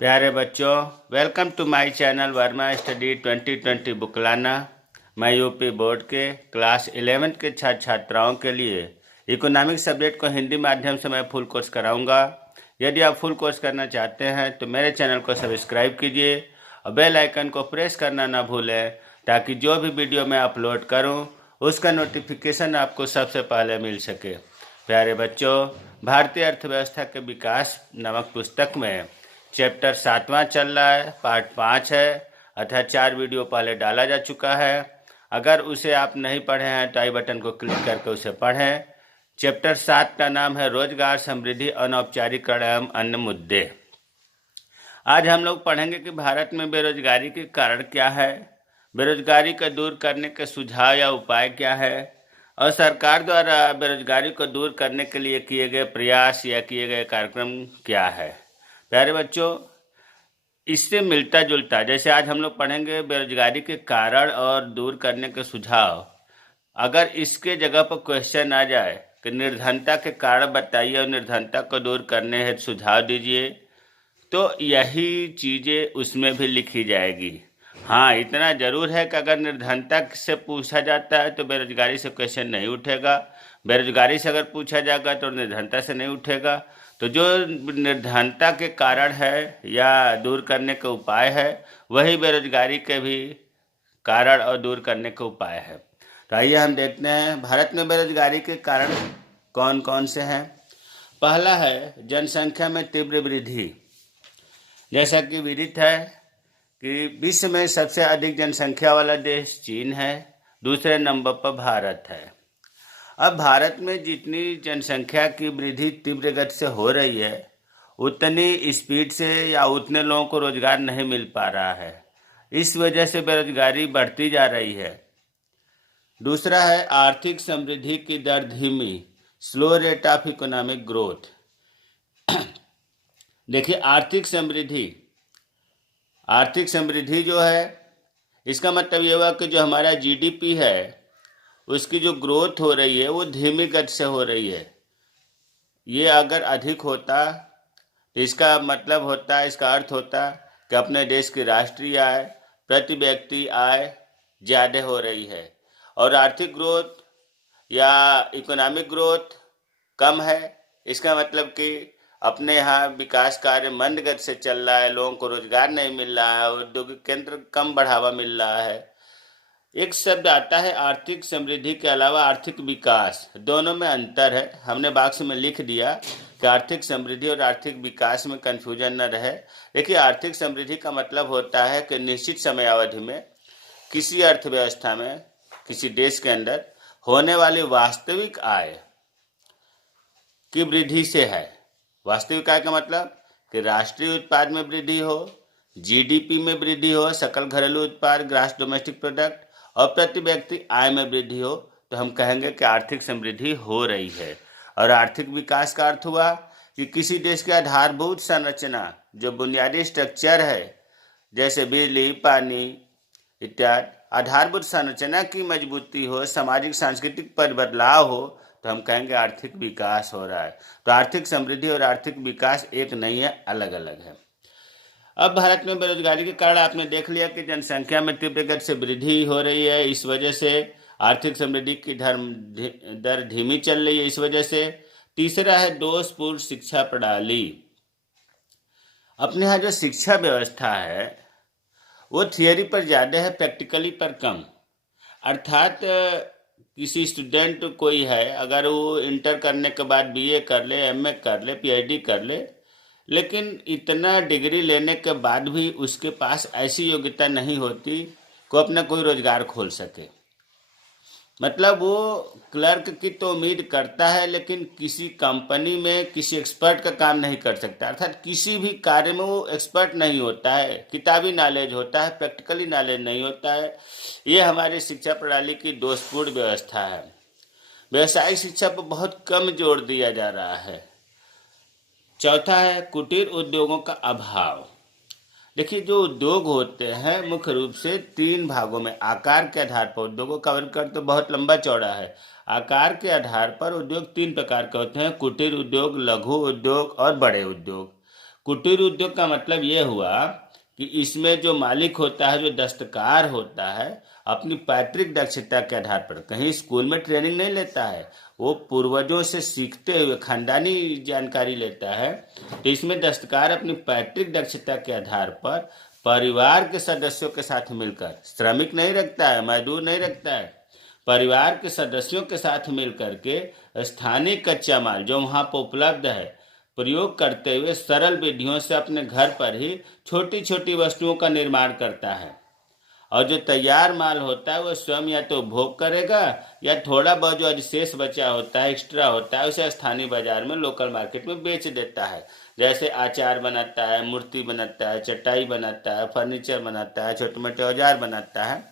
प्यारे बच्चों, welcome to my channel Verma study 2020 बुकलाना। मैं यूपी बोर्ड के क्लास 11 के छात्र छात्राओं के लिए इकोनॉमिक सब्जेक्ट को हिंदी माध्यम से मैं फुल कोर्स कराऊंगा। यदि आप फुल कोर्स करना चाहते हैं तो मेरे चैनल को सब्सक्राइब कीजिए और बेल आइकन को प्रेस करना ना भूलें, ताकि जो भी वीडियो मैं अपलोड करूं उसका नोटिफिकेशन आपको सबसे पहले मिल सके। प्यारे बच्चों, भारतीय अर्थव्यवस्था के विकास नामक पुस्तक में चैप्टर 7वां चल रहा है, पार्ट 5 है, अर्थात 4 वीडियो पहले डाला जा चुका है। अगर उसे आप नहीं पढ़े हैं तो आई बटन को क्लिक करके उसे पढ़ें। चैप्टर 7 का नाम है रोजगार, समृद्धि, अनौपचारिकरण एवं अन्य मुद्दे। आज हम लोग पढ़ेंगे कि भारत में बेरोजगारी के कारण क्या है, बेरोजगारी को दूर करने के सुझाव या उपाय क्या है, और सरकार द्वारा बेरोजगारी को दूर करने के लिए किए गए प्रयास या किए गए कार्यक्रम क्या है। प्यारे बच्चों, इससे मिलता जुलता, जैसे आज हम लोग पढ़ेंगे बेरोजगारी के कारण और दूर करने के सुझाव, अगर इसके जगह पर क्वेश्चन आ जाए कि निर्धनता के कारण बताइए और निर्धनता को दूर करने हेतु सुझाव दीजिए, तो यही चीज़ें उसमें भी लिखी जाएगी। हाँ, इतना ज़रूर है कि अगर निर्धनता से पूछा जाता है तो बेरोजगारी से क्वेश्चन नहीं उठेगा, बेरोजगारी से अगर पूछा जाएगा तो निर्धनता से नहीं उठेगा। तो जो निर्धनता के कारण है या दूर करने के उपाय है, वही बेरोजगारी के भी कारण और दूर करने के उपाय है। तो आइए हम देखते हैं भारत में बेरोजगारी के कारण कौन कौन से हैं। पहला है जनसंख्या में तीव्र वृद्धि। जैसा कि विदित है कि विश्व में सबसे अधिक जनसंख्या वाला देश चीन है, दूसरे नंबर पर भारत है। अब भारत में जितनी जनसंख्या की वृद्धि तीव्र गति से हो रही है, उतनी स्पीड से या उतने लोगों को रोजगार नहीं मिल पा रहा है। इस वजह से बेरोजगारी बढ़ती जा रही है। दूसरा है आर्थिक समृद्धि की दर धीमी, slow rate of economic growth. देखिए, आर्थिक समृद्धि जो है, इसका मतलब ये हुआ कि जो हमारा जीडीपी है उसकी जो ग्रोथ हो रही है वो धीमी गति से हो रही है। ये अगर अधिक होता तो इसका मतलब होता, इसका अर्थ होता कि अपने देश की राष्ट्रीय आय, प्रति व्यक्ति आय ज़्यादा हो रही है, और आर्थिक ग्रोथ या इकोनॉमिक ग्रोथ कम है। इसका मतलब कि अपने यहाँ विकास कार्य मंद गति से चल रहा है, लोगों को रोजगार नहीं मिल रहा है, औद्योगिक केंद्र कम बढ़ावा मिल रहा है। एक शब्द आता है आर्थिक समृद्धि के अलावा आर्थिक विकास, दोनों में अंतर है। हमने बॉक्स में लिख दिया कि आर्थिक समृद्धि और आर्थिक विकास में कंफ्यूजन न रहे। देखिए, आर्थिक समृद्धि का मतलब होता है कि निश्चित समय अवधि में किसी अर्थव्यवस्था में, किसी देश के अंदर होने वाली वास्तविक आय की वृद्धि से है। वास्तविक आय का मतलब कि राष्ट्रीय उत्पाद में वृद्धि हो, जीडीपी में वृद्धि हो, सकल घरेलू उत्पाद, ग्रॉस डोमेस्टिक प्रोडक्ट, और प्रति व्यक्ति आय में वृद्धि हो, तो हम कहेंगे कि आर्थिक समृद्धि हो रही है। और आर्थिक विकास का अर्थ हुआ कि किसी देश की आधारभूत संरचना, जो बुनियादी स्ट्रक्चर है, जैसे बिजली, पानी इत्यादि, आधारभूत संरचना की मजबूती हो, सामाजिक सांस्कृतिक पर बदलाव हो, तो हम कहेंगे आर्थिक विकास हो रहा है। तो आर्थिक समृद्धि और आर्थिक विकास एक नहीं है, अलग अलग है। अब भारत में बेरोजगारी के कारण आपने देख लिया कि जनसंख्या में तीव्र गति से वृद्धि हो रही है, इस वजह से आर्थिक समृद्धि की दर धीमी चल रही है, इस वजह से। तीसरा है दोषपूर्ण शिक्षा प्रणाली। अपने यहाँ जो शिक्षा व्यवस्था है वो थियरी पर ज़्यादा है, प्रैक्टिकली पर कम। अर्थात किसी स्टूडेंट कोई है, अगर वो इंटर करने के बाद बीए कर ले, एमए कर ले, पीएचडी कर ले, लेकिन इतना डिग्री लेने के बाद भी उसके पास ऐसी योग्यता नहीं होती को अपना कोई रोजगार खोल सके। मतलब वो क्लर्क की तो उम्मीद करता है, लेकिन किसी कंपनी में किसी एक्सपर्ट का काम नहीं कर सकता। अर्थात किसी भी कार्य में वो एक्सपर्ट नहीं होता है, किताबी नॉलेज होता है, प्रैक्टिकली नॉलेज नहीं होता है। ये हमारी शिक्षा प्रणाली की दोषपूर्ण व्यवस्था है। व्यवसायिक शिक्षा पर बहुत कम जोर दिया जा रहा है। चौथा है कुटीर उद्योगों का अभाव। देखिए, जो उद्योग होते हैं मुख्य रूप से 3 भागों में, आकार के आधार पर उद्योगों का वर्गीकरण तो बहुत लंबा चौड़ा है। आकार के आधार पर उद्योग 3 प्रकार के होते हैं: कुटीर उद्योग, लघु उद्योग और बड़े उद्योग। कुटीर उद्योग का मतलब ये हुआ कि इसमें जो मालिक होता है, जो दस्तकार होता है, अपनी पैतृक दक्षता के आधार पर, कहीं स्कूल में ट्रेनिंग नहीं लेता है, वो पूर्वजों से सीखते हुए खानदानी जानकारी लेता है। तो इसमें दस्तकार अपनी पैतृक दक्षता के आधार पर परिवार के सदस्यों के साथ मिलकर, श्रमिक नहीं रखता है, मजदूर नहीं रखता है, परिवार के सदस्यों के साथ मिलकर के स्थानीय कच्चा माल जो वहाँ पर उपलब्ध है प्रयोग करते हुए सरल विधियों से अपने घर पर ही छोटी छोटी वस्तुओं का निर्माण करता है। और जो तैयार माल होता है वो स्वयं या तो उपभोग करेगा या थोड़ा बहुत जो अधिशेष बचा होता है, एक्स्ट्रा होता है, उसे स्थानीय बाजार में, लोकल मार्केट में बेच देता है। जैसे अचार बनाता है, मूर्ति बनाता है, चटाई बनाता है, फर्नीचर बनाता है, छोटे मोटे औजार बनाता है।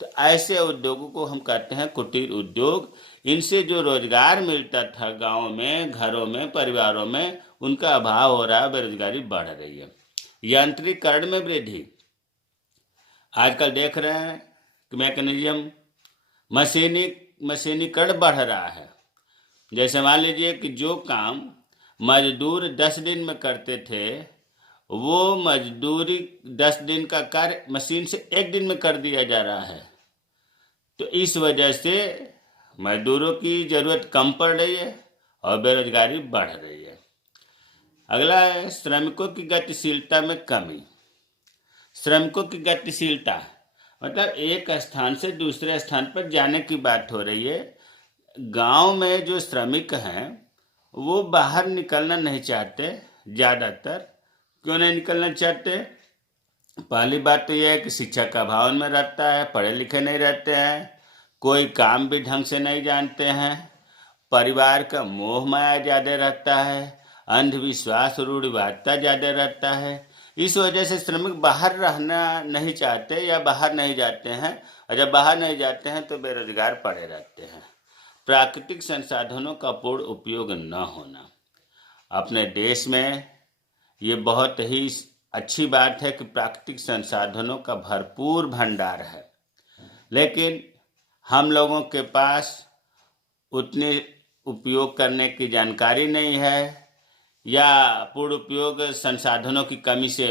तो ऐसे उद्योगों को हम कहते हैं कुटीर उद्योग। इनसे जो रोजगार मिलता था गाँव में, घरों में, परिवारों में, उनका अभाव हो रहा है, बेरोजगारी बढ़ रही है। यांत्रिकीकरण में वृद्धि, आजकल देख रहे हैं कि मैकेनिज्म, मशीनीकरण बढ़ रहा है। जैसे मान लीजिए कि जो काम मजदूर 10 दिन में करते थे, वो मजदूरी 10 दिन का कार्य मशीन से 1 दिन में कर दिया जा रहा है। तो इस वजह से मजदूरों की ज़रूरत कम पड़ रही है और बेरोजगारी बढ़ रही है। अगला है श्रमिकों की गतिशीलता में कमी। श्रमिकों की गतिशीलता मतलब एक स्थान से दूसरे स्थान पर जाने की बात हो रही है। गांव में जो श्रमिक हैं वो बाहर निकलना नहीं चाहते ज़्यादातर। क्यों नहीं निकलना चाहते? पहली बात तो यह है कि शिक्षा का अभाव में रहता है, पढ़े लिखे नहीं रहते हैं, कोई काम भी ढंग से नहीं जानते हैं, परिवार का मोह माया ज़्यादा रहता है, अंधविश्वास रूढ़िवादिता ज़्यादा रहता है। इस वजह से श्रमिक बाहर रहना नहीं चाहते या बाहर नहीं जाते हैं, और जब बाहर नहीं जाते हैं तो बेरोजगार पड़े रहते हैं। प्राकृतिक संसाधनों का पूर्ण उपयोग न होना। अपने देश में ये बहुत ही अच्छी बात है कि प्राकृतिक संसाधनों का भरपूर भंडार है, लेकिन हम लोगों के पास उतने उपयोग करने की जानकारी नहीं है, या पूर्ण उपयोग संसाधनों की कमी से,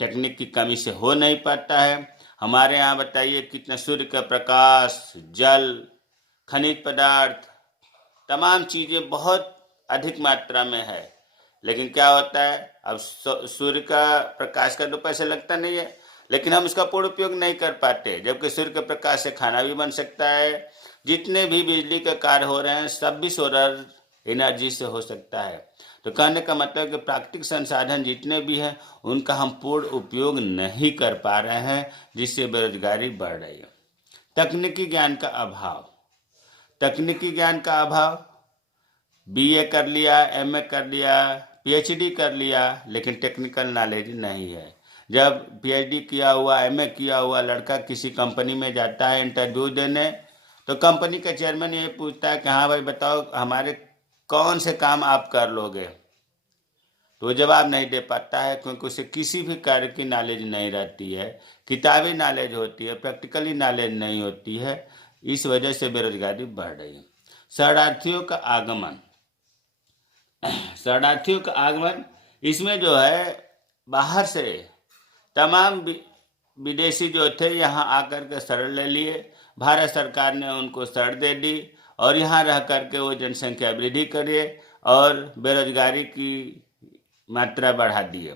टेक्निक की कमी से हो नहीं पाता है। हमारे यहाँ बताइए कितना सूर्य का प्रकाश, जल, खनिज पदार्थ, तमाम चीज़ें बहुत अधिक मात्रा में है, लेकिन क्या होता है, अब सूर्य का प्रकाश का तो पैसा लगता नहीं है, लेकिन हम उसका पूर्ण उपयोग नहीं कर पाते। जबकि सूर्य के प्रकाश से खाना भी बन सकता है, जितने भी बिजली के कार्य हो रहे हैं सब भी सोलर एनर्जी से हो सकता है। तो कहने का मतलब कि प्राकृतिक संसाधन जितने भी हैं उनका हम पूर्ण उपयोग नहीं कर पा रहे हैं, जिससे बेरोजगारी बढ़ रही है। तकनीकी ज्ञान का अभाव। तकनीकी ज्ञान का अभाव, बीए कर लिया, एमए कर लिया, पीएचडी कर लिया, लेकिन टेक्निकल नॉलेज नहीं है। जब पीएचडी किया हुआ, एमए किया हुआ लड़का किसी कंपनी में जाता है इंटरव्यू देने, तो कंपनी का चेयरमैन ये पूछता है कि हाँ भाई बताओ हमारे कौन से काम आप कर लोगे, तो जवाब नहीं दे पाता है, क्योंकि उसे किसी भी कार्य की नॉलेज नहीं रहती है। किताबी नॉलेज होती है, प्रैक्टिकली नॉलेज नहीं होती है। इस वजह से बेरोजगारी बढ़ रही है। शरणार्थियों का आगमन। शरणार्थियों का आगमन, इसमें जो है बाहर से तमाम विदेशी जो थे यहाँ आकर के शरण ले लिए, भारत सरकार ने उनको शरण दे दी और यहाँ रह करके वो जनसंख्या वृद्धि करे और बेरोजगारी की मात्रा बढ़ा दिए।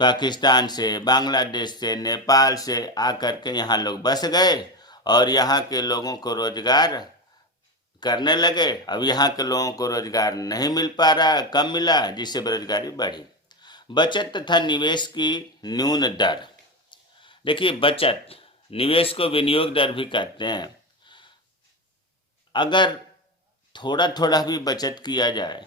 पाकिस्तान से, बांग्लादेश से, नेपाल से आकर के यहाँ लोग बस गए और यहाँ के लोगों को रोजगार करने लगे। अब यहाँ के लोगों को रोजगार नहीं मिल पा रहा, कम मिला, जिससे बेरोजगारी बढ़ी। बचत तथा निवेश की न्यून दर। देखिए, बचत, निवेश को विनियोग दर भी कहते हैं। अगर थोड़ा थोड़ा भी बचत किया जाए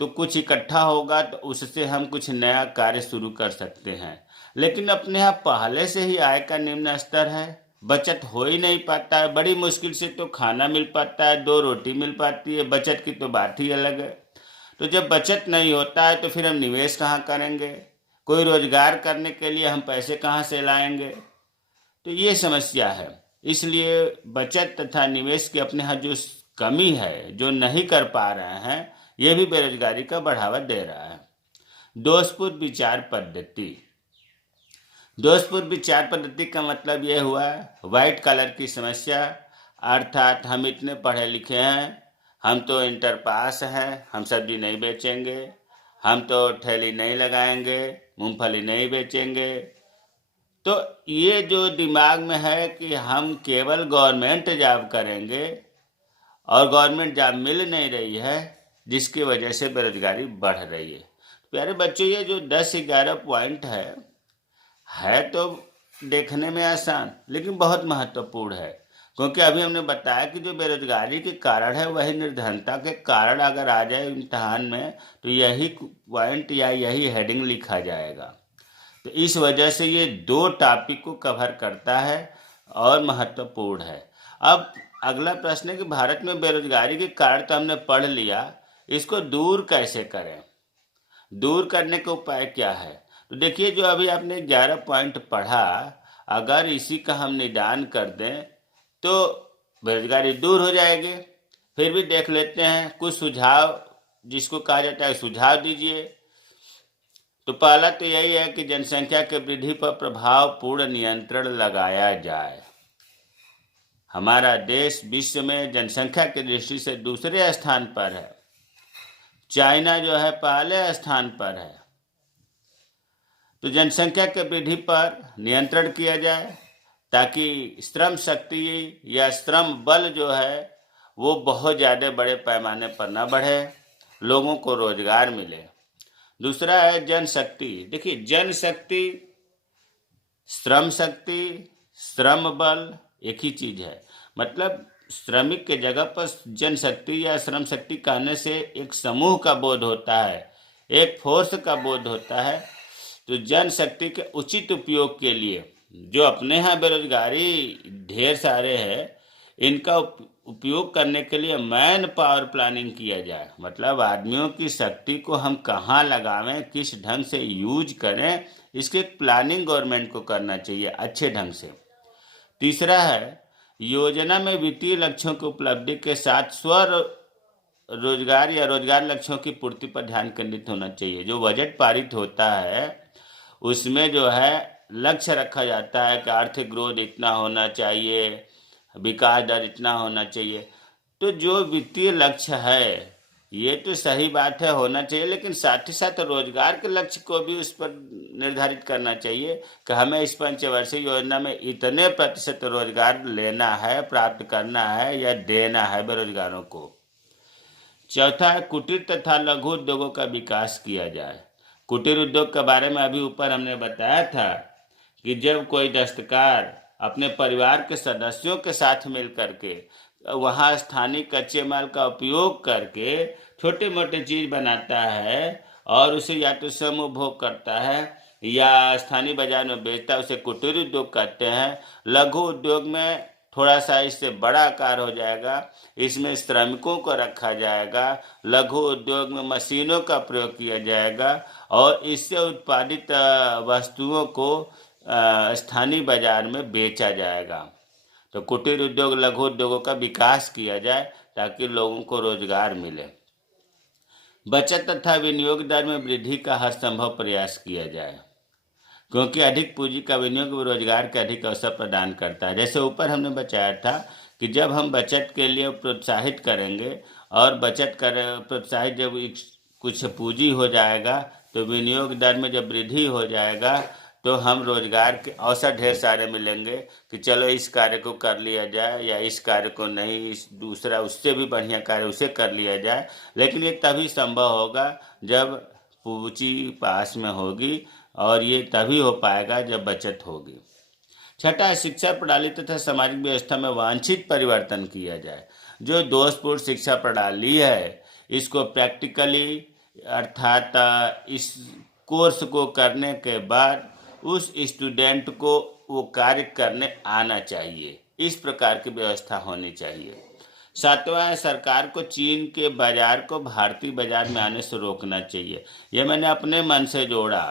तो कुछ इकट्ठा होगा, तो उससे हम कुछ नया कार्य शुरू कर सकते हैं। लेकिन अपने यहाँ पहले से ही आय का निम्न स्तर है, बचत हो ही नहीं पाता है। बड़ी मुश्किल से तो खाना मिल पाता है, 2 रोटी मिल पाती है, बचत की तो बात ही अलग है। तो जब बचत नहीं होता है तो फिर हम निवेश कहाँ करेंगे, कोई रोजगार करने के लिए हम पैसे कहाँ से लाएंगे? तो ये समस्या है। इसलिए बचत तथा निवेश की अपने यहाँ जो कमी है, जो नहीं कर पा रहे हैं, ये भी बेरोजगारी का बढ़ावा दे रहा है। दोषपूर्ण विचार पद्धति। दोषपूर्ण विचार पद्धति का मतलब यह हुआ व्हाइट कलर की समस्या, अर्थात हम इतने पढ़े लिखे हैं, हम तो इंटर पास हैं, हम सब्जी नहीं बेचेंगे, हम तो ठेली नहीं लगाएंगे, मूंगफली नहीं बेचेंगे। तो ये जो दिमाग में है कि हम केवल गवर्नमेंट जॉब करेंगे और गवर्नमेंट जॉब मिल नहीं रही है, जिसकी वजह से बेरोजगारी बढ़ रही है। प्यारे बच्चों, ये जो 10-11 पॉइंट है तो देखने में आसान लेकिन बहुत महत्वपूर्ण है, क्योंकि अभी हमने बताया कि जो बेरोजगारी के कारण है वही निर्धनता के कारण अगर आ जाए इम्तिहान में तो यही पॉइंट या यही हेडिंग लिखा जाएगा। तो इस वजह से ये 2 टॉपिक को कवर करता है और महत्वपूर्ण है। अब अगला प्रश्न है कि भारत में बेरोजगारी के कारण तो हमने पढ़ लिया, इसको दूर कैसे करें, दूर करने का उपाय क्या है। तो देखिए, जो अभी आपने 11 पॉइंट पढ़ा, अगर इसी का हम निदान कर दें तो बेरोजगारी दूर हो जाएगी। फिर भी देख लेते हैं कुछ सुझाव, जिसको कहा जाता है सुझाव दीजिए। तो पहला तो यही है कि जनसंख्या के वृद्धि पर प्रभावपूर्ण नियंत्रण लगाया जाए। हमारा देश विश्व में जनसंख्या की दृष्टि से दूसरे स्थान पर है, चाइना जो है पहले स्थान पर है। तो जनसंख्या के वृद्धि पर नियंत्रण किया जाए ताकि श्रम शक्ति या श्रम बल जो है वो बहुत ज़्यादा बड़े पैमाने पर न बढ़े, लोगों को रोजगार मिले। दूसरा है जनशक्ति। देखिए, जनशक्ति, श्रम शक्ति, श्रम बल एक ही चीज़ है। मतलब श्रमिक के जगह पर जनशक्ति या श्रम शक्ति कहने से एक समूह का बोध होता है, एक फोर्स का बोध होता है। तो जनशक्ति के उचित उपयोग के लिए जो अपने यहाँ बेरोजगारी ढेर सारे हैं, इनका उपयोग करने के लिए मैन पावर प्लानिंग किया जाए। मतलब आदमियों की शक्ति को हम कहाँ लगावें, किस ढंग से यूज करें, इसकी प्लानिंग गवर्नमेंट को करना चाहिए अच्छे ढंग से। तीसरा है, योजना में वित्तीय लक्ष्यों की उपलब्धि के साथ रोजगार या रोजगार लक्ष्यों की पूर्ति पर ध्यान केंद्रित होना चाहिए। जो बजट पारित होता है उसमें जो है लक्ष्य रखा जाता है कि आर्थिक ग्रोथ इतना होना चाहिए, विकास दर इतना होना चाहिए। तो जो वित्तीय लक्ष्य है ये तो सही बात है, होना चाहिए, लेकिन साथ ही साथ रोजगार के लक्ष्य को भी उस पर निर्धारित करना चाहिए कि हमें इस पंचवर्षीय योजना में इतने प्रतिशत रोजगार लेना है, प्राप्त करना है या देना है बेरोजगारों को। चौथा है, कुटीर तथा लघु उद्योगों का विकास किया जाए। कुटीर उद्योग के बारे में अभी ऊपर हमने बताया था कि जब कोई दस्तकार अपने परिवार के सदस्यों के साथ मिल करके वहाँ स्थानीय कच्चे माल का उपयोग करके छोटे मोटे चीज़ बनाता है और उसे या तो श्रम उपभोग करता है या स्थानीय बाजार में बेचता है, उसे कुटीर उद्योग कहते हैं। लघु उद्योग में थोड़ा सा इससे बड़ा आकार हो जाएगा, इसमें श्रमिकों को रखा जाएगा, लघु उद्योग में मशीनों का प्रयोग किया जाएगा और इससे उत्पादित वस्तुओं को स्थानीय बाजार में बेचा जाएगा। तो कुटीर उद्योग, लघु उद्योगों का विकास किया जाए ताकि लोगों को रोजगार मिले। बचत तथा विनियोग दर में वृद्धि का हर संभव प्रयास किया जाए, क्योंकि अधिक पूंजी का विनियोग रोजगार के अधिक अवसर प्रदान करता है। जैसे ऊपर हमने बताया था कि जब हम बचत के लिए प्रोत्साहित करेंगे और बचत कर प्रोत्साहित जब कुछ पूंजी हो जाएगा तो विनियोग दर में जब वृद्धि हो जाएगा तो हम रोजगार के अवसर ढेर सारे मिलेंगे कि चलो इस कार्य को कर लिया जाए या इस कार्य को नहीं, इस दूसरा उससे भी बढ़िया कार्य उसे कर लिया जाए। लेकिन ये तभी संभव होगा जब पूंजी पास में होगी और ये तभी हो पाएगा जब बचत होगी। छठा है, शिक्षा प्रणाली तथा सामाजिक व्यवस्था में वांछित परिवर्तन किया जाए। जो दोषपूर्ण शिक्षा प्रणाली है इसको प्रैक्टिकली अर्थात इस कोर्स को करने के बाद उस स्टूडेंट को वो कार्य करने आना चाहिए, इस प्रकार की व्यवस्था होनी चाहिए। सातवां है, सरकार को चीन के बाजार को भारतीय बाजार में आने से रोकना चाहिए। यह मैंने अपने मन से जोड़ा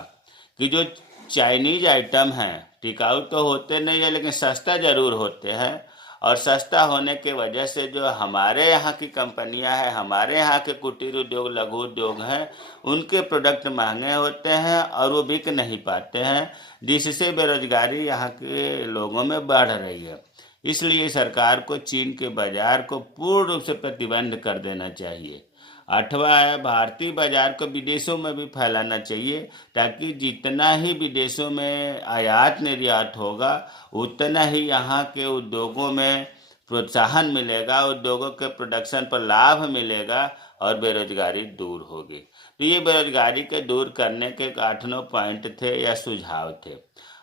कि जो चाइनीज आइटम हैं टिकाऊ तो होते नहीं है लेकिन सस्ता जरूर होते हैं और सस्ता होने के वजह से जो हमारे यहाँ की कंपनियां हैं, हमारे यहाँ के कुटीर उद्योग, लघु उद्योग हैं, उनके प्रोडक्ट महंगे होते हैं और वो बिक नहीं पाते हैं, जिससे बेरोजगारी यहाँ के लोगों में बढ़ रही है। इसलिए सरकार को चीन के बाजार को पूर्ण रूप से प्रतिबंध कर देना चाहिए। आठवां है, भारतीय बाजार को विदेशों में भी फैलाना चाहिए, ताकि जितना ही विदेशों में आयात निर्यात होगा उतना ही यहाँ के उद्योगों में प्रोत्साहन मिलेगा, उद्योगों के प्रोडक्शन पर लाभ मिलेगा और बेरोजगारी दूर होगी। तो ये बेरोजगारी के दूर करने के 8-9 पॉइंट थे या सुझाव थे।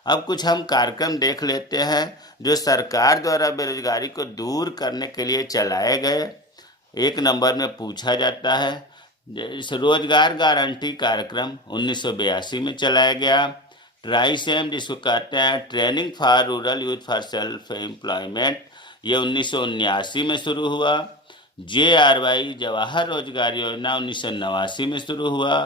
अब कुछ हम कार्यक्रम देख लेते हैं जो सरकार द्वारा बेरोजगारी को दूर करने के लिए चलाए गए। एक नंबर में पूछा जाता है, जैसे रोजगार गारंटी कार्यक्रम 1982 में चलाया गया। ट्राइसेम, जिसको कहते हैं training for rural youth for self employment, ये 1979 में शुरू हुआ। JRY, जवाहर रोजगार योजना, 1989 में शुरू हुआ।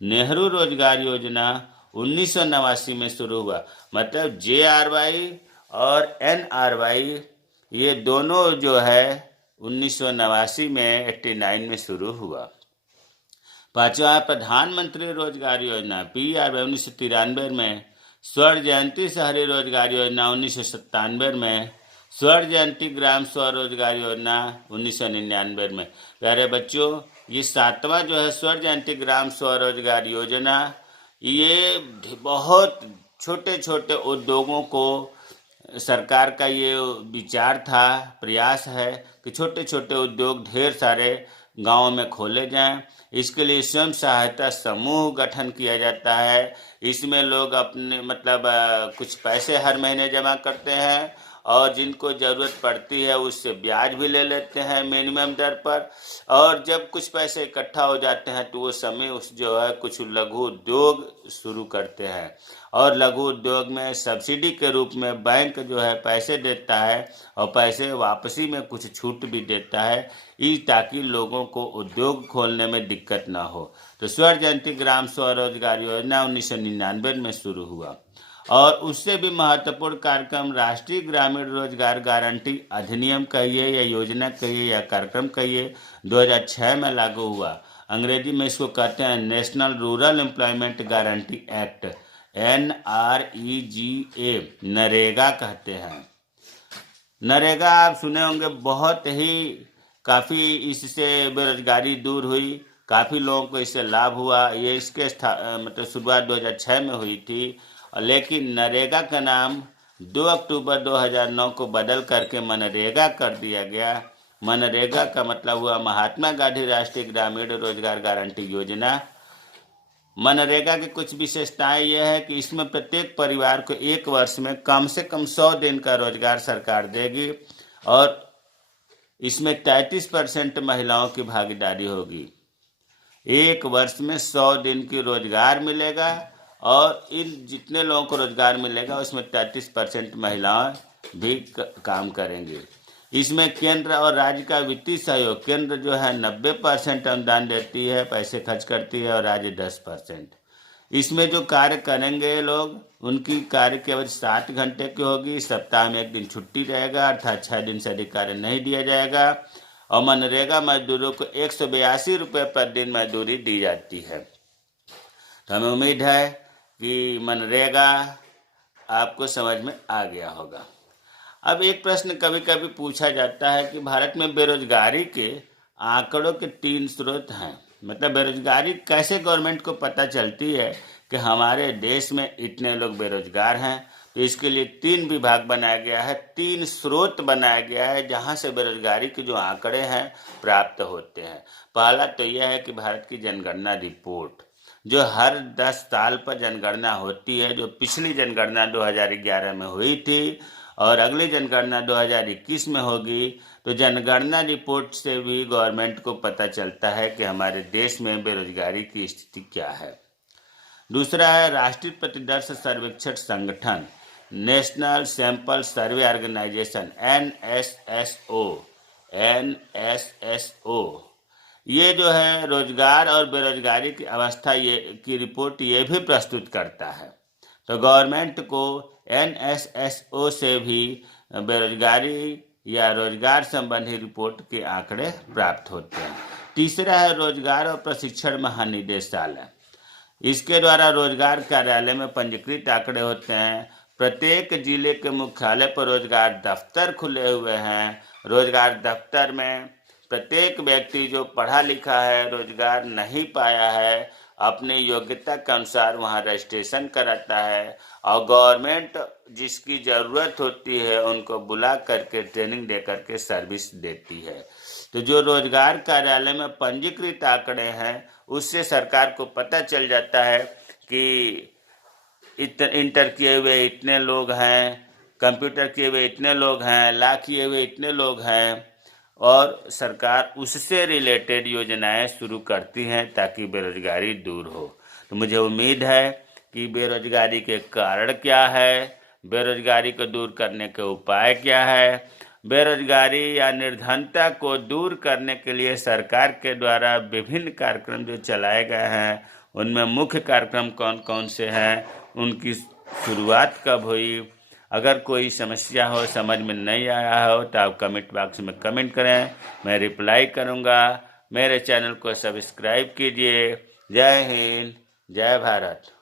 नेहरू रोजगार योजना 1989 में शुरू हुआ। मतलब JRY और NRY ये दोनों जो है 1989 में 89 में शुरू हुआ। पांचवा, प्रधानमंत्री रोजगार योजना PRY 1993 में। स्वर्ण जयंती शहरी रोजगार योजना 1997 में। स्वर्ण जयंती ग्राम स्वरोजगार योजना 1999 में। प्यारे बच्चों, ये 7वां जो है स्वर्ण जयंती ग्राम स्वरोजगार योजना, ये बहुत छोटे छोटे उद्योगों को सरकार का ये विचार था, प्रयास है कि छोटे छोटे उद्योग ढेर सारे गांवों में खोले जाएं। इसके लिए स्वयं सहायता समूह गठन किया जाता है। इसमें लोग अपने कुछ पैसे हर महीने जमा करते हैं और जिनको ज़रूरत पड़ती है उससे ब्याज भी ले लेते हैं मिनिमम दर पर। और जब कुछ पैसे इकट्ठा हो जाते हैं तो वो समय उस जो है कुछ लघु उद्योग शुरू करते हैं और लघु उद्योग में सब्सिडी के रूप में बैंक जो है पैसे देता है और पैसे वापसी में कुछ छूट भी देता है, ताकि लोगों को उद्योग खोलने में दिक्कत ना हो। तो स्वर्ण जयंती ग्राम स्वरोजगार योजना 1999 में शुरू हुआ। और उससे भी महत्वपूर्ण कार्यक्रम राष्ट्रीय ग्रामीण रोजगार गारंटी अधिनियम कहिए या योजना कहिए या कार्यक्रम कहिए, 2006 में लागू हुआ। अंग्रेजी में इसको कहते हैं national rural employment guarantee act, NREGA, NREGA कहते हैं। नरेगा आप सुने होंगे, बहुत ही काफ़ी इससे बेरोजगारी दूर हुई, काफ़ी लोगों को इससे लाभ हुआ। ये इसके शुरुआत 2006 में हुई थी, लेकिन नरेगा का नाम 2 अक्टूबर 2009 को बदल करके मनरेगा कर दिया गया। मनरेगा का मतलब हुआ महात्मा गांधी राष्ट्रीय ग्रामीण रोजगार गारंटी योजना। मनरेगा की कुछ विशेषताएं यह है कि इसमें प्रत्येक परिवार को 1 वर्ष में कम से कम 100 दिन का रोजगार सरकार देगी और इसमें 33% महिलाओं की भागीदारी होगी। 1 वर्ष में 100 दिन की रोजगार मिलेगा और इन जितने लोगों को रोजगार मिलेगा उसमें 33% महिलाएं भी काम करेंगी। इसमें केंद्र और राज्य का वित्तीय सहयोग, केंद्र जो है 90% अनुदान देती है, पैसे खर्च करती है, और राज्य 10%। इसमें जो कार्य करेंगे लोग, उनकी कार्य की अवधि 7 घंटे की होगी। सप्ताह में 1 दिन छुट्टी रहेगा, अर्थात 6 दिन से अधिक कार्य नहीं दिया जाएगा। और मनरेगा मजदूरों को 182 रुपये पर दिन मजदूरी दी जाती है। तो हमें उम्मीद है कि मनरेगा आपको समझ में आ गया होगा। अब एक प्रश्न कभी कभी पूछा जाता है कि भारत में बेरोजगारी के आंकड़ों के 3 स्रोत हैं। मतलब बेरोजगारी कैसे गवर्नमेंट को पता चलती है कि हमारे देश में इतने लोग बेरोजगार हैं। तो इसके लिए 3 विभाग बनाया गया है, 3 स्रोत बनाया गया है जहां से बेरोजगारी के जो आंकड़े हैं प्राप्त होते हैं। पहला तो यह है कि भारत की जनगणना रिपोर्ट, जो हर 10 साल पर जनगणना होती है, जो पिछली जनगणना 2011 में हुई थी और अगली जनगणना 2021 में होगी। तो जनगणना रिपोर्ट से भी गवर्नमेंट को पता चलता है कि हमारे देश में बेरोजगारी की स्थिति क्या है। दूसरा है राष्ट्रीय प्रतिदर्श सर्वेक्षण संगठन, national sample survey organisation, NSSO। ये जो है रोजगार और बेरोजगारी की अवस्था की रिपोर्ट ये भी प्रस्तुत करता है। तो गवर्नमेंट को NSSO से भी बेरोजगारी या रोजगार संबंधी रिपोर्ट के आंकड़े प्राप्त होते हैं। तीसरा है रोजगार और प्रशिक्षण महानिदेशालय। इसके द्वारा रोजगार कार्यालय में पंजीकृत आंकड़े होते हैं। प्रत्येक जिले के मुख्यालय पर रोजगार दफ्तर खुले हुए हैं। रोजगार दफ्तर में प्रत्येक व्यक्ति जो पढ़ा लिखा है, रोजगार नहीं पाया है, अपनी योग्यता के अनुसार वहाँ रजिस्ट्रेशन कराता है और गवर्नमेंट जिसकी ज़रूरत होती है उनको बुला करके ट्रेनिंग दे करके सर्विस देती है। तो जो रोजगार कार्यालय में पंजीकृत आंकड़े हैं उससे सरकार को पता चल जाता है कि इंटर किए हुए इतने लोग हैं, कंप्यूटर किए हुए इतने लोग हैं, ला किए हुए इतने लोग हैं, और सरकार उससे रिलेटेड योजनाएं शुरू करती हैं ताकि बेरोजगारी दूर हो। तो मुझे उम्मीद है कि बेरोजगारी के कारण क्या है, बेरोजगारी को दूर करने के उपाय क्या है, बेरोजगारी या निर्धनता को दूर करने के लिए सरकार के द्वारा विभिन्न कार्यक्रम जो चलाए गए हैं उनमें मुख्य कार्यक्रम कौन कौन से हैं, उनकी शुरुआत कब हुई। अगर कोई समस्या हो, समझ में नहीं आया हो तो आप कमेंट बॉक्स में कमेंट करें, मैं रिप्लाई करूंगा। मेरे चैनल को सब्सक्राइब कीजिए। जय हिंद, जय भारत।